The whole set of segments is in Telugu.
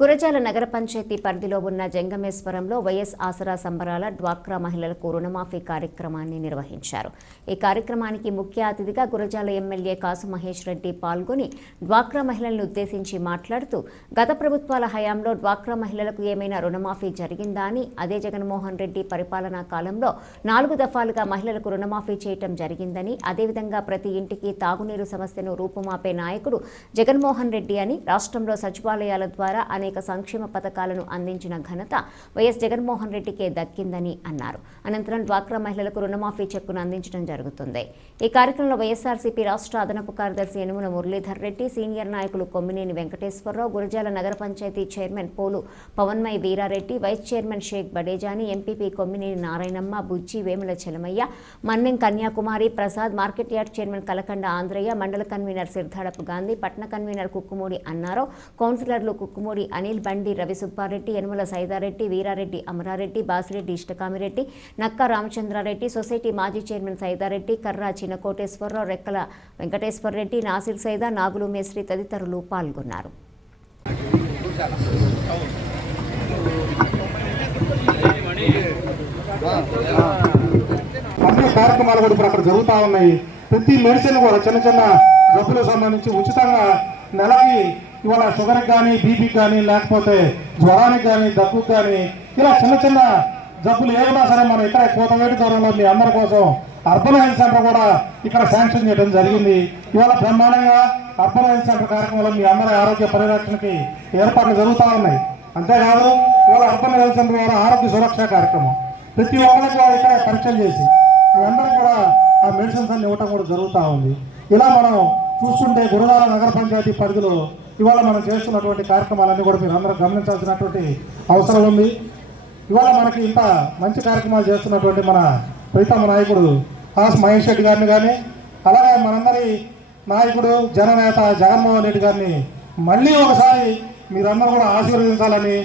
గురజాల నగర పంచాయతీ పరిధిలో ఉన్న జంగమేశ్వరంలో వైఎస్ ఆసరా సంబరాల డ్వాక్రా మహిళలకు రుణమాఫీ కార్యక్రమాన్ని నిర్వహించారు. ఈ కార్యక్రమానికి ముఖ్య అతిథిగా గురజాల ఎమ్మెల్యే కాసు మహేష్ రెడ్డి పాల్గొని డ్వాక్రా మహిళలను ఉద్దేశించి మాట్లాడుతూ గత ప్రభుత్వాల హయాంలో డ్వాక్రా మహిళలకు ఏమైనా రుణమాఫీ జరిగిందా అని అదే జగన్మోహన్ రెడ్డి పరిపాలనా కాలంలో నాలుగు దఫాలుగా మహిళలకు రుణమాఫీ చేయటం జరిగిందని అదేవిధంగా ప్రతి ఇంటికి తాగునీరు సమస్యను రూపుమాపే నాయకుడు జగన్మోహన్ రెడ్డి అని రాష్ట్రంలో సచివాలయాల ద్వారా అనేక సంక్షేమ పథకాలను అందించిన ఘనత వైఎస్ జగన్మోహన్ రెడ్డికే దక్కిందని అన్నారు. అనంతరం డ్వాక్రా మహిళలకు రుణమాఫీ చెక్కును అందించడం జరుగుతుంది. ఈ కార్యక్రమంలో వైఎస్ఆర్సీపీ రాష్ట్ర అదనపు కార్యదర్శి యనుమల మురళీధర్ రెడ్డి సీనియర్ నాయకులు కొమ్మినేని వెంకటేశ్వరరావు గురజాల నగర panchayat chairman Polu Pavanmay Veerareddy vice chairman Shaik Badejani MPP Kommineni Narayanamma Bujji Vemula Chelamaiah Mannem Kanyakumari Prasad market yard chairman Kalakanda Andhraiah మండల కన్వీనర్ సిద్ధాడపు గాంధీ పట్న కన్వీనర్ కుక్కుమూడి అన్నారో కౌన్సిలర్లు కుక్కుమూడి అనిల్ బండి రవి సుబ్బారెడ్డి యనుమల సైదారెడ్డి వీరారెడ్డి అమరారెడ్డి బాసిరెడ్డి ఇష్టకామిరెడ్డి నక్క రామచంద్రారెడ్డి సొసైటీ మాజీ చైర్మన్ సైదారెడ్డి కర్రా చిన్నకోటేశ్వరరావు రెక్కల వెంకటేశ్వరరెడ్డి నాసిర్ సైదా నాగులు మేస్త్రి తదితరులు పాల్గొన్నారు. అన్ని కార్యక్రమాలు కూడా ఇప్పుడు అక్కడ జరుగుతూ ఉన్నాయి. ప్రతి మెడిసిన్ కూడా చిన్న చిన్న డబ్బులకు సంబంధించి ఉచితంగా నెలకి ఇవాళ షుగర్ కానీ బీపీ కానీ లేకపోతే జ్వరానికి కానీ దగ్గుకి కానీ ఇలా చిన్న చిన్న జబ్బులు ఏమన్నా సరే మనం ఇక్కడ కోతవేటి దూరంలో మీ అందరి కోసం అర్బన్ హెల్త్ సెంటర్ కూడా ఇక్కడ శాంక్షన్ చేయడం జరిగింది. ఇవాళ బ్రహ్మాండంగా అర్బన్ హెల్త్ సెంటర్ కార్యక్రమంలో మీ అందరి ఆరోగ్య పరిరక్షణకి ఏర్పాట్లు జరుగుతూ ఉన్నాయి. అంతేకాదు ఇవాళ అర్బన్ హెల్త్ సెంటర్ ద్వారా ఆరోగ్య సురక్ష కార్యక్రమం. ప్రతి ఒక్కరికి కూడా ఇక్కడ పరీక్షలు చేసి అందరికి కూడా ఆ మెడిసిన్స్ అన్ని ఇవ్వటం కూడా జరుగుతూ ఉంది. ఇలా మనం చూస్తుంటే గురువార నగర పంచాయతీ పరిధిలో ఇవాళ మనం చేస్తున్నటువంటి కార్యక్రమాలన్నీ కూడా మీరు అందరూ గమనించాల్సినటువంటి అవసరం ఉంది. ఇవాళ మనకి ఇంత మంచి కార్యక్రమాలు చేస్తున్నటువంటి మన ప్రీతమ నాయకుడు హాస్ మహేష్ రెడ్డి గారిని కానీ అలాగే మనందరి నాయకుడు జననేత జగన్మోహన్ రెడ్డి గారిని మళ్ళీ ఒకసారి మీరందరూ కూడా ఆశీర్వదించాలని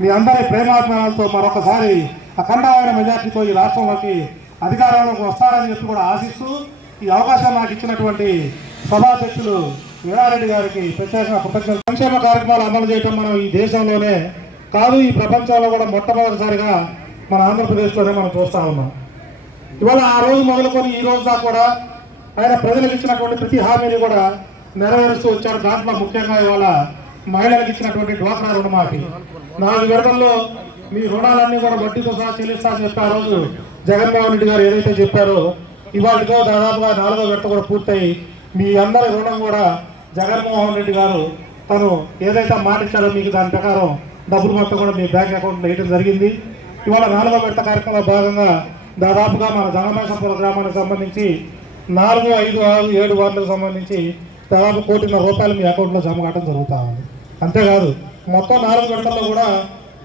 మీ అందరి ప్రేమాభిమానాలతో మరొకసారి అఖండమైన మెజార్టీతో ఈ రాష్ట్రంలోకి అధికారంలోకి వస్తారని చెప్పి కూడా ఆశిస్తూ ఈ అవకాశం నాకు ఇచ్చినటువంటి సభాధ్యక్షులు వీరారెడ్డి గారికి ప్రత్యేకంగా కృతజ్ఞతలు. సంక్షేమ కార్యక్రమాలు అమలు చేయడం మనం ఈ దేశంలోనే కాదు ఈ ప్రపంచంలో కూడా మొట్టమొదటిసారిగా మన ఆంధ్రప్రదేశ్లోనే మనం చూస్తా ఉన్నాం. ఇవాళ ఆ రోజు మొదలుకొని ఈ రోజు దాకా కూడా ఆయన ప్రజలకు ఇచ్చినటువంటి ప్రతి హామీని కూడా నెరవేరుస్తూ వచ్చారు. దాంట్లో ముఖ్యంగా ఇవాళ మహిళలకు ఇచ్చినటువంటి డ్వాక్రా రుణమాఫీ. నాలుగు విడతల్లో మీ రుణాలన్నీ కూడా వడ్డీతో సహా చెల్లిస్తా అని చెప్పి ఆ రోజు జగన్మోహన్ రెడ్డి గారు ఏదైతే చెప్పారో ఇవాళతో దాదాపుగా నాలుగో విడత కూడా పూర్తయి మీ అందరి రుణం కూడా జగన్మోహన్ రెడ్డి గారు తను ఏదైతే మాట మీకు దాని ప్రకారం డబ్బులు మొత్తం కూడా మీ బ్యాంక్ అకౌంట్లో వేయడం జరిగింది. ఇవాళ నాలుగో విడత కార్యక్రమంలో భాగంగా దాదాపుగా మన జనమేశ్వర గ్రామానికి సంబంధించి నాలుగు ఐదు ఆరు ఏడు వార్డులకు సంబంధించి దాదాపు కోటిన్నర రూపాయలు మీ అకౌంట్లో జమ కావడం జరుగుతూ ఉంది. అంతేకాదు మొత్తం నాలుగు గంటల్లో కూడా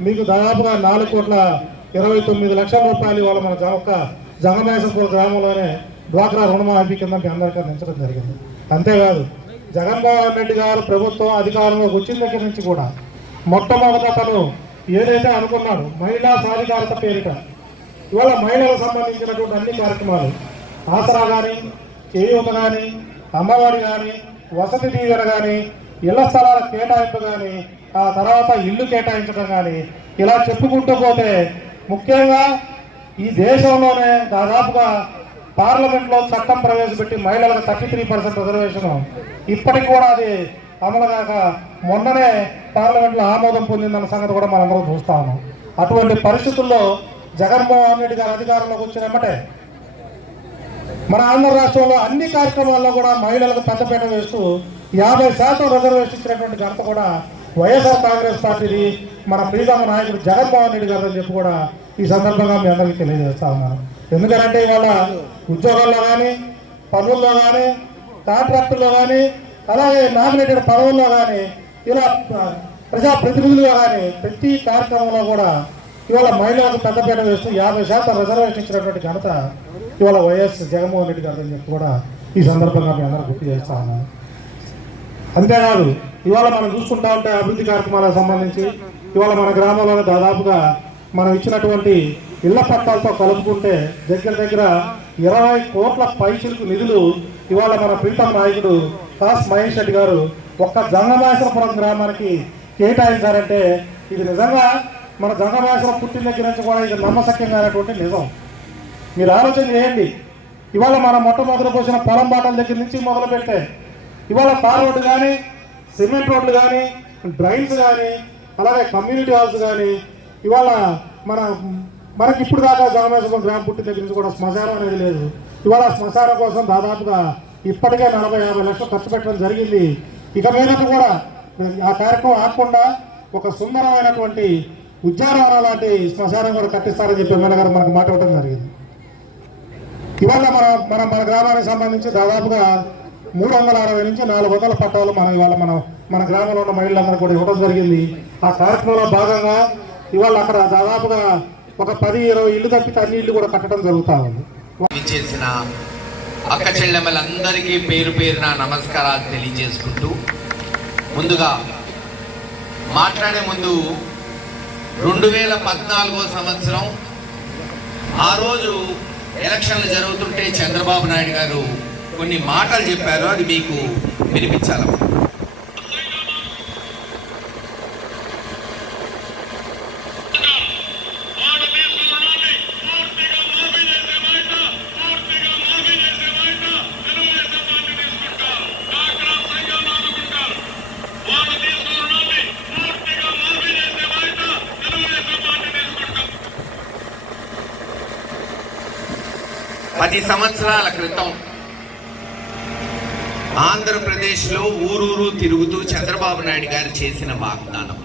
మీకు దాదాపుగా నాలుగు కోట్ల ఇరవై తొమ్మిది లక్షల రూపాయలు ఇవాళ మన జమ ఒక్క గ్రామంలోనే డ్వాక్రా రుణమాఫీ కింద మీ అందరికీ అందించడం జరిగింది. అంతేకాదు జగన్మోహన్ రెడ్డి గారు ప్రభుత్వం అధికారంలోకి వచ్చిన దగ్గర నుంచి కూడా మొట్టమొదట తను ఏదైతే అనుకున్నాడు మహిళా సాధికారత పేరిట ఇవాళ మహిళలకు సంబంధించినటువంటి అన్ని కార్యక్రమాలు ఆసరా కానీ చేయూత కానీ అమ్మఒడి కానీ వసతి దీవెన కానీ ఇళ్ళ స్థలాల కేటాయింపు కానీ ఆ తర్వాత ఇల్లు కేటాయించడం కానీ ఇలా చెప్పుకుంటూ పోతే ముఖ్యంగా ఈ దేశంలోనే దాదాపుగా పార్లమెంట్లో చట్టం ప్రవేశపెట్టి మహిళలకు థర్టీ త్రీ పర్సెంట్ రిజర్వేషన్. ఇప్పటికి కూడా అది అమలు కాక మొన్ననే పార్లమెంట్లో ఆమోదం పొందిందన్న సంగతి కూడా మనందరం చూస్తా ఉన్నాం. అటువంటి పరిస్థితుల్లో జగన్మోహన్ రెడ్డి గారు అధికారంలోకి వచ్చినమ్మటే మన ఆంధ్ర రాష్ట్రంలో అన్ని కార్యక్రమాల్లో కూడా మహిళలకు పెద్దపీట వేస్తూ యాభై శాతం రిజర్వేషన్ ఇచ్చినటువంటి ఘనత కూడా వైఎస్ఆర్ కాంగ్రెస్ పార్టీది. మన ప్రీతమ నాయకుడు జగన్మోహన్ రెడ్డి గారు అని చెప్పి కూడా ఈ సందర్భంగా మీ అందరికీ తెలియజేస్తా ఉన్నాను. ఎందుకంటే ఇవాళ ఉద్యోగాల్లో కానీ పనుల్లో కానీ కాంట్రాక్టుల్లో కానీ అలాగే నామినేటెడ్ పదవుల్లో కానీ ఇలా ప్రజాప్రతినిధులుగా కానీ ప్రతి కార్యక్రమంలో కూడా ఇవాళ మహిళలకు పెద్దపీట వేస్తూ యాభై శాతం రిజర్వేషన్ ఇచ్చినటువంటి ఘనత ఇవాళ వైఎస్ జగన్మోహన్ రెడ్డి గారు అని చెప్పి కూడా ఈ సందర్భంగా మేము అందరూ గుర్తు చేస్తా ఉన్నాం. అంతేకాదు ఇవాళ మనం చూసుకుంటా ఉంటే అభివృద్ధి కార్యక్రమాలకు సంబంధించి ఇవాళ మన గ్రామంలోనే దాదాపుగా మనం ఇచ్చినటువంటి ఇళ్ళ పట్టాలతో కలుపుకుంటే దగ్గర దగ్గర ఇరవై కోట్ల పైసలకు నిధులు ఇవాళ మన ప్రీతం నాయకుడు కాస్ మహేష్ రెడ్డి గారు ఒక్క జంగమేశ్వరపురం గ్రామానికి కేటాయించారంటే ఇది నిజంగా మన జంగమేశ్వరం పుట్టిన దగ్గర నుంచి కూడా ఇది నమ్మశక్యంగానటువంటి నిజం. మీరు ఆలోచన చేయండి. ఇవాళ మనం మొట్టమొదటి పోసిన పొలం బాటల దగ్గర నుంచి మొదలు పెడితే ఇవాళ తార్ రోడ్డు కానీ సిమెంట్ రోడ్లు కానీ డ్రైన్స్ కానీ అలాగే కమ్యూనిటీ హాల్స్ కానీ ఇవాళ మన మనకి ఇప్పుడు దాకా జామేశ్వరం గ్రామ పుట్టిన దగ్గర నుంచి కూడా శ్మశానం అనేది లేదు. ఇవాళ శ్మశానం కోసం దాదాపుగా ఇప్పటికే నలభై యాభై లక్షలు ఖర్చు పెట్టడం జరిగింది. ఇక మీదట కూడా ఆ కార్యక్రమం ఆకుండా ఒక సుందరమైనటువంటి ఉద్యానవనం లాంటి శ్మశానం కూడా కట్టిస్తారని చెప్పి ఎమ్మెల్యే గారు మనకు మాట ఇవ్వడం జరిగింది. ఇవాళ మన మన మన గ్రామానికి సంబంధించి దాదాపుగా మూడు వందల అరవై నుంచి నాలుగు వందల పట్టాలు మనం ఇవాళ మనం మన గ్రామంలో ఉన్న మహిళలందరూ కూడా ఇవ్వడం జరిగింది. ఆ కార్యక్రమంలో భాగంగా ఇవాళ అక్కడ దాదాపుగా ఒక పది ఇరవై ఇల్లు తప్పితే అన్ని ఇల్లు కూడా కట్టడం జరుగుతూ ఉంది. చేసిన అక్క చెల్లెమ్మలందరికీ పేరు పేరున నమస్కారాలు తెలియజేసుకుంటూ ముందుగా మాట్లాడే ముందు రెండు వేల పద్నాలుగో సంవత్సరం ఆ రోజు ఎలక్షన్లు జరుగుతుంటే చంద్రబాబు నాయుడు గారు కొన్ని మాటలు చెప్పారు అది మీకు వినిపించాలమ్మా. పది సంవత్సరాల క్రితం ఆంధ్రప్రదేశ్లో ఊరూరు తిరుగుతూ చంద్రబాబు నాయుడు గారు చేసిన వాగ్దానం.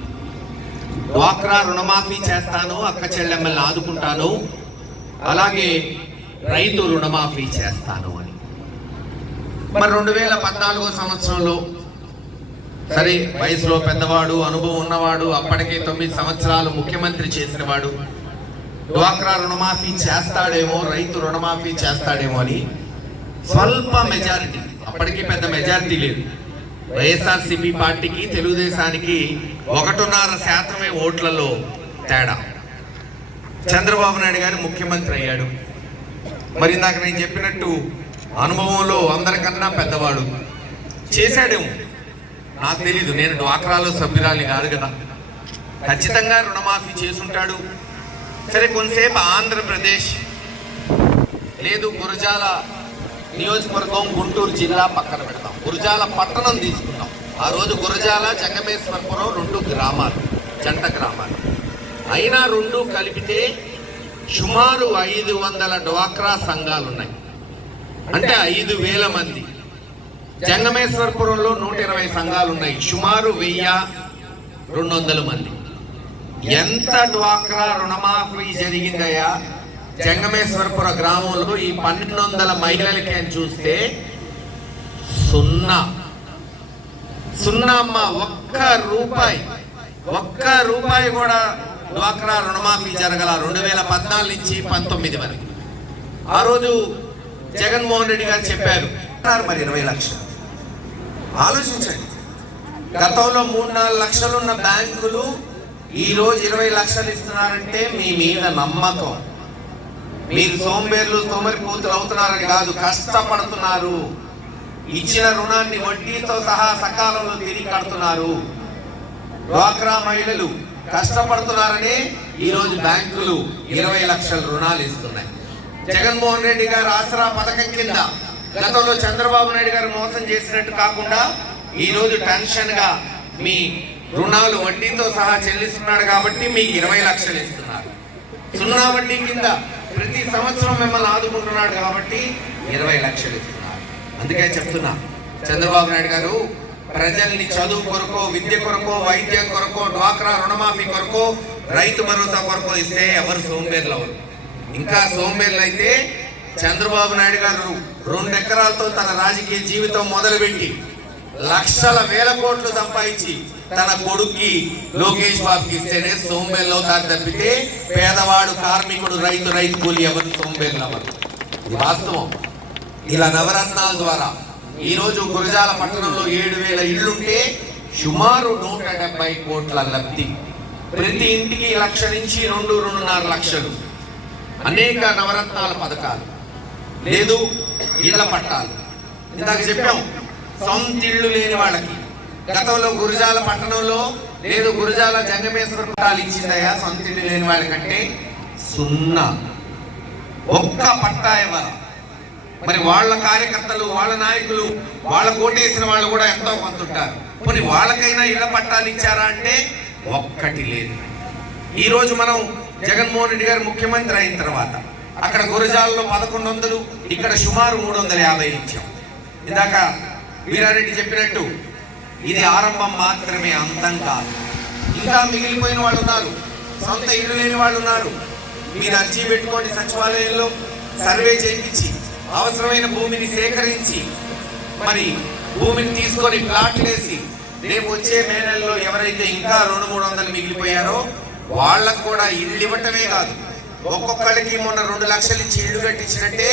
డ్వాక్రా రుణమాఫీ చేస్తాను అక్క చెల్లెమ్మల్ని ఆదుకుంటాను అలాగే రైతు రుణమాఫీ చేస్తాను అని. మరి రెండు వేల పద్నాలుగో సంవత్సరంలో సరే వయసులో పెద్దవాడు అనుభవం ఉన్నవాడు అప్పటికే తొమ్మిది సంవత్సరాలు ముఖ్యమంత్రి చేసినవాడు డ్వాక్రా రుణమాఫీ చేస్తాడేమో రైతు రుణమాఫీ చేస్తాడేమో అని స్వల్ప మెజారిటీ. అప్పటికీ పెద్ద మెజారిటీ లేదు. వైఎస్ఆర్సీపీ పార్టీకి తెలుగుదేశానికి ఒకటిన్నర శాతమే ఓట్లలో తేడా. చంద్రబాబు నాయుడు గారు ముఖ్యమంత్రి అయ్యాడు. మరి ఇందాక నేను చెప్పినట్టు అనుభవంలో అందరికన్నా పెద్దవాడు. చేశాడేమో. నాకు తెలీదు. నేను డ్వాక్రాలో సభ్యురాలి కాదు కదా. ఖచ్చితంగా రుణమాఫీ చేసుంటాడు. సరే కొంతసేపు ఆంధ్రప్రదేశ్ లేదు గురజాల నియోజకవర్గం గుంటూరు జిల్లా పక్కన పెడతాం. గురజాల పట్టణం తీసుకుందాం ఆ రోజు గురజాల జంగమేశ్వరపురం రెండు గ్రామాలు జంట గ్రామాలు. అయినా రెండు కలిపితే సుమారు ఐదు వందల డ్వాక్రా సంఘాలు ఉన్నాయి అంటే ఐదు వేల మంది. జంగమేశ్వరపురంలో నూట ఇరవై సంఘాలు ఉన్నాయి సుమారు వెయ్యి రెండు వందల మంది. ఎంత డ్వాక్రా రుణమాఫీ జరిగిందయ్యా? జంగమేశ్వరపుర గ్రామంలో ఈ పన్నెండు వందల మహిళలకి అని చూస్తే సున్నా. సున్నా అమ్మ ఒక్క రూపాయి ఒక్క రూపాయి కూడా డ్వాక్రా రుణమాఫీ జరగల. రెండు వేల పద్నాలుగు నుంచి పంతొమ్మిది వరకు. ఆ రోజు జగన్మోహన్ రెడ్డి గారు చెప్పారు మరి ఇరవై లక్షలు. ఆలోచించండి. గతంలో మూడు నాలుగు లక్షలున్న బ్యాంకులు ఈ రోజు ఇరవై లక్షలు ఇస్తున్నారంటే మీ మీద నమ్మకం. మీరు సోంబేర్లు సోమరిపోతులు అవుతున్నారని కాదు కష్టపడుతున్నారు. ఇచ్చిన రుణాన్ని వడ్డీతో సహా సకాలంలో తిరిగి కడుతున్నారు. డ్వాక్రా మహిళలు కష్టపడుతున్నారని ఈ రోజు బ్యాంకులు ఇరవై లక్షల రుణాలు ఇస్తున్నాయి. జగన్మోహన్ రెడ్డి గారు ఆసరా పథకం కింద గతంలో చంద్రబాబు నాయుడు గారు మోసం చేసినట్టు కాకుండా ఈ రోజు టెన్షన్గా మీ రుణాలు వడ్డీతో సహా చెల్లిస్తున్నాడు కాబట్టి మీకు ఇరవై లక్షలు ఇస్తున్నారు. సున్నా వడ్డీ కింద ప్రతి సంవత్సరం మిమ్మల్ని ఆదుకుంటున్నాడు కాబట్టి ఇరవై లక్షలు ఇస్తున్నారు. అందుకే చెప్తున్నా చంద్రబాబు నాయుడు గారు ప్రజల్ని చదువు కొరకో విద్య కొరకో వైద్యం కొరకో డ్వాక్రా రుణమాఫీ కొరకో రైతు భరోసా కొరకో ఇస్తే ఎవరు సోంబేర్లు అవ్వరు ఇంకా సోంబేర్లు అయితే చంద్రబాబు నాయుడు గారు రెండు ఎకరాలతో తన రాజకీయ జీవితం మొదలుపెట్టి లక్షల వేల కోట్లు సంపాదించి తన కొడుక్కి లోకేష్ బాబుకి ఇస్తేనే సోంబేర్లు అవుతారు తప్పితే పేదవాడు కార్మికుడు రైతు రైతు కూలి ఎవరు సోంబేర్లు అవ్వరు. ఇది వాస్తవం. ఇలా నవరత్నాల ద్వారా ఈ రోజు గురజాల పట్టణంలో ఏడు వేల ఇళ్ళుంటే సుమారు నూట డెబ్బై కోట్ల లబ్ధి. ప్రతి ఇంటికి లక్ష నుంచి రెండు రెండున్నర లక్షలు. అనేక నవరత్నాల పథకాలు. లేదు ఇళ్ళ పట్టాలు. ఇందాక చెప్పాం సొంత ఇళ్ళు లేని వాళ్ళకి. గతంలో గురుజాల పట్టణంలో లేదు గురుజాల జంగమేశ్వర పట్టాలు ఇచ్చిందయ్యా సొంత ఇల్లు లేని వాళ్ళకంటే సున్నా ఒక్క పట్టా ఇవ్వాలి మరి వాళ్ళ కార్యకర్తలు వాళ్ళ నాయకులు వాళ్ళ కోటేసిన వాళ్ళు కూడా ఎంతో కొంత ఉంటారు. మరి వాళ్ళకైనా ఇళ్ళ పట్టాలు ఇచ్చారా అంటే ఒక్కటి లేదు. ఈరోజు మనం జగన్మోహన్ రెడ్డి గారు ముఖ్యమంత్రి అయిన తర్వాత అక్కడ గురజాలలో పదకొండు వందలు ఇక్కడ సుమారు మూడు వందల యాభై ఇచ్చాం. ఇందాక వీరారెడ్డి చెప్పినట్టు ఇది ఆరంభం మాత్రమే అంతం కాదు. ఇంకా మిగిలిపోయిన వాళ్ళు ఉన్నారు. సొంత ఇల్లు లేని వాళ్ళు ఉన్నారు. మీరు అర్జీ పెట్టుకోండి సచివాలయంలో సర్వే చేయించి అవసరమైన భూమిని సేకరించి మరి భూమిని తీసుకొని ప్లాట్ వేసి రేపు వచ్చే మే నెలలో ఎవరైతే ఇంకా రెండు మూడు వందలు మిగిలిపోయారో వాళ్ళకు కూడా ఇల్లు ఇవ్వటమే కాదు. ఒక్కొక్కరికి మొన్న రెండు లక్షలు ఇచ్చి ఇల్లు కట్టించినట్టే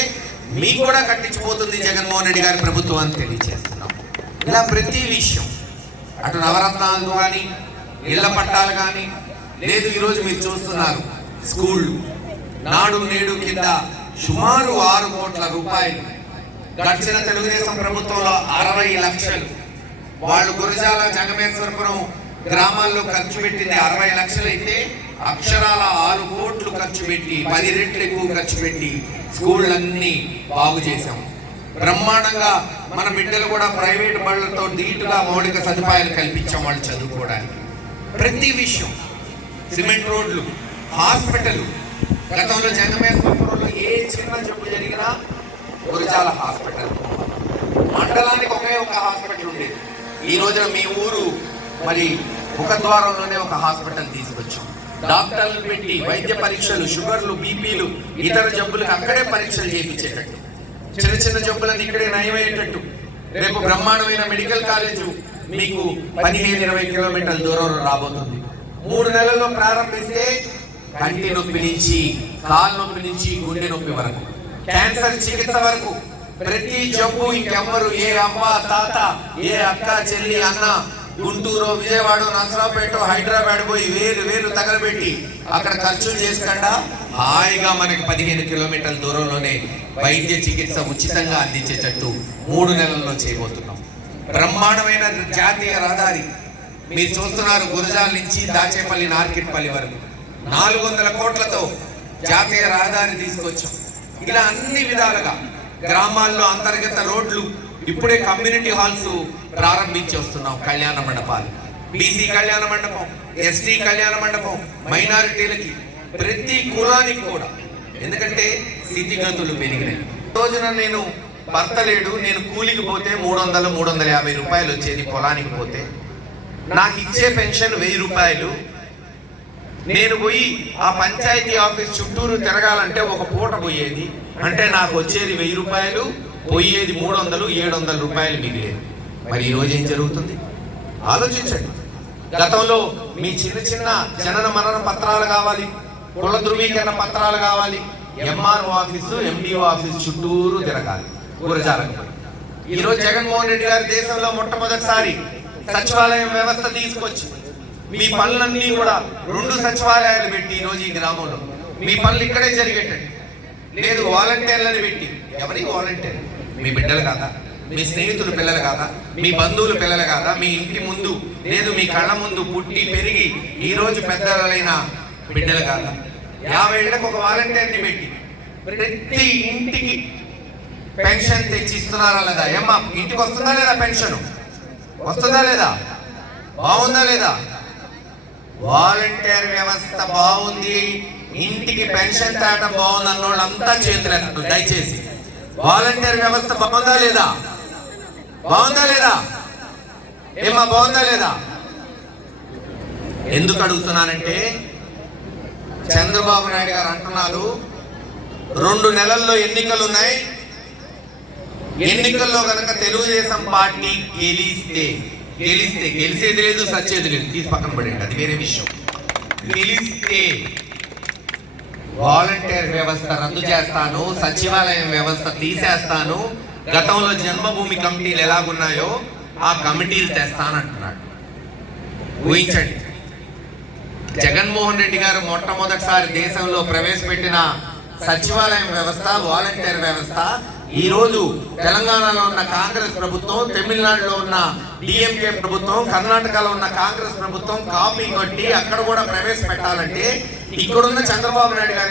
మీకు కూడా కట్టించిపోతుంది జగన్మోహన్ రెడ్డి గారి ప్రభుత్వం అని తెలియజేస్తారు ఇలా ప్రతి విషయం. అటు నవరత్నాలు కానీ ఇళ్ళ పట్టాలు కానీ లేదు ఈరోజు మీరు చూస్తున్నారు స్కూళ్ళు. నాడు నేడు కింద సుమారు ఆరు కోట్ల రూపాయలు. గడిచిన తెలుగుదేశం ప్రభుత్వంలో అరవై లక్షలు. వాళ్ళు గురజాల జగమేశ్వరపురం గ్రామాల్లో ఖర్చు పెట్టింది అరవై లక్షలైతే అక్షరాల ఆరు కోట్లు ఖర్చు పెట్టి పది రెట్లు ఎక్కువ ఖర్చు పెట్టి స్కూళ్ళన్నీ బాగు చేశాం బ్రహ్మాండంగా మన బిడ్డలు కూడా ప్రైవేట్ బళ్ళతో ధీటుగా మౌలిక సదుపాయాలు కల్పించాం వాళ్ళు చదువుకోవడానికి. ప్రతి విషయం సిమెంట్ రోడ్లు హాస్పిటల్ గతంలో జంగమేశ్వరపురంలో ఏ చిన్న జబ్బు జరిగినా గురజాల హాస్పిటల్. మండలానికి ఒకే ఒక హాస్పిటల్ ఉండేది. ఈ రోజున మీ ఊరు మరి ముఖద్వారంలోనే ఒక హాస్పిటల్ తీసుకొచ్చాం. డాక్టర్లు పెట్టి వైద్య పరీక్షలు షుగర్లు బీపీలు ఇతర జబ్బులకు అక్కడే పరీక్షలు చేయించేటట్టు. చిన్న చిన్న జబ్బులను ఇక్కడే నయమయ్యేటట్టు. రేపు బ్రహ్మాండమైన మెడికల్ కాలేజు మీకు పదిహేను ఇరవై కిలోమీటర్ల దూరంలో రాబోతుంది. మూడు నెలల్లో ప్రారంభిస్తే కంటి నొప్పి నుంచి కాలు నొప్పి నుంచి గుండె నొప్పి వరకు క్యాన్సర్ చికిత్స వరకు. ప్రతి జబ్బు ఇంకెవ్వరు ఏ అమ్మ తాత ఏ అక్క చెల్లి అన్న గుంటూరు విజయవాడ నరసరావుపేట హైదరాబాద్ పోయి వేలు వేలు తగలబెట్టి అక్కడ ఖర్చులు చేసుకుండా హాయిగా మనకి పదిహేను కిలోమీటర్ల దూరంలోనే వైద్య చికిత్స ఉచితంగా అందించేటట్టు మూడు నెలల్లో చేయబోతున్నాం. బ్రహ్మాండమైన జాతీయ రహదారి మీరు చూస్తున్నారు గురజాల నుంచి దాచేపల్లి నార్కెట్పల్లి వరకు. నాలుగు వందల కోట్లతో జాతీయ రహదారి తీసుకొచ్చాం. ఇలా అన్ని విధాలుగా గ్రామాల్లో అంతర్గత రోడ్లు ఇప్పుడే కమ్యూనిటీ హాల్స్ ప్రారంభించి వస్తున్నాం కళ్యాణ మండపాలు. బీసీ కళ్యాణ మండపం ఎస్టీ కళ్యాణ మండపం మైనారిటీలకి ప్రతి కులానికి కూడా. ఎందుకంటే స్థితిగతులు పెరిగినాయి. రోజున నేను భర్త లేడు నేను కూలికి పోతే మూడు వందలు మూడు వందల యాభై రూపాయలు వచ్చేది పొలానికి పోతే. నాకు ఇచ్చే పెన్షన్ వెయ్యి రూపాయలు. నేను పోయి ఆ పంచాయతీ ఆఫీస్ చుట్టూరు తిరగాలంటే ఒక పూట పోయేది. అంటే నాకు వచ్చేది వెయ్యి రూపాయలు పోయేది మూడు వందలు ఏడు వందల రూపాయలు మిగిలేదు. మరి ఈరోజు ఏం జరుగుతుంది? ఆలోచించండి. గతంలో మీ చిన్న చిన్న జనన మరణ పత్రాలు కావాలి కుల ధృవీకరణ పత్రాలు కావాలి ఎంఆర్ఓ ఆఫీసు ఎండిఓ ఆఫీస్ చుట్టూరు తిరగాలి. గురజాలకు ఈరోజు జగన్మోహన్ రెడ్డి గారి దేశంలో మొట్టమొదటిసారి సచివాలయం వ్యవస్థ తీసుకొచ్చి మీ పనులన్నీ కూడా రెండు సచివాలయాలు పెట్టి ఈ రోజు ఈ గ్రామంలో. మీ పనులు ఇక్కడే జరిగేటట్టు. లేదు వాలంటీర్లను పెట్టి. ఎవరి వాలంటీర్ మీ బిడ్డలు కాదా? మీ స్నేహితులు పిల్లలు కాదా? మీ బంధువులు పిల్లలు కాదా? మీ ఇంటి ముందు లేదు మీ కళ్ళ ముందు పుట్టి పెరిగి ఈ రోజు పెద్దలైన బిడ్డలు కాదా? యాభై ఏళ్ళకు ఒక వాలంటీర్ని పెట్టి ప్రతి ఇంటికి పెన్షన్ తెచ్చి ఇస్తున్నారా లేదా? ఏమ్మా ఇంటికి వస్తుందా లేదా పెన్షన్? వస్తుందా లేదా? బాగుందా లేదా? వాలంటీర్ వ్యవస్థ బాగుంది. ఇంటికి పెన్షన్ తేటం బాగుందన్న వాళ్ళంతా చేతులు దయచేసి. వాలంటీర్ వ్యవస్థ బాగుందా లేదా? బాగుందా లేదా? ఏమా బాగుందా లేదా? ఎందుకు అడుగుతున్నానంటే చంద్రబాబు నాయుడు గారు అంటున్నారు రెండు నెలల్లో ఎన్నికలు ఉన్నాయి ఎన్నికల్లో కనుక తెలుగుదేశం పార్టీ గెలిస్తే గెలిస్తే గెలిచేది లేదు సచ్చేది లేదు. తీసి పక్కన పడేయండి అది వేరే విషయం. గెలిస్తే వాలంటీర్ వ్యవస్థ రద్దు చేస్తాను సచివాలయం వ్యవస్థ తీసేస్తాను. గతంలో జన్మభూమి కమిటీలు ఎలాగున్నాయో ఆ కమిటీలు తెస్తానంటున్నాడు. ఊహించండి. జగన్మోహన్ రెడ్డి గారు మొట్టమొదటిసారి దేశంలో ప్రవేశపెట్టిన సచివాలయం వ్యవస్థ వాలంటీర్ వ్యవస్థ ఈ రోజు తెలంగాణలో ఉన్న కాంగ్రెస్ ప్రభుత్వం తమిళనాడులో ఉన్న డిఎంకే ప్రభుత్వం కర్ణాటకలో ఉన్న కాంగ్రెస్ ప్రభుత్వం కాపీ కొట్టి అక్కడ కూడా ప్రవేశపెట్టాలంటే ఇక్కడున్న చంద్రబాబు నాయుడు గారి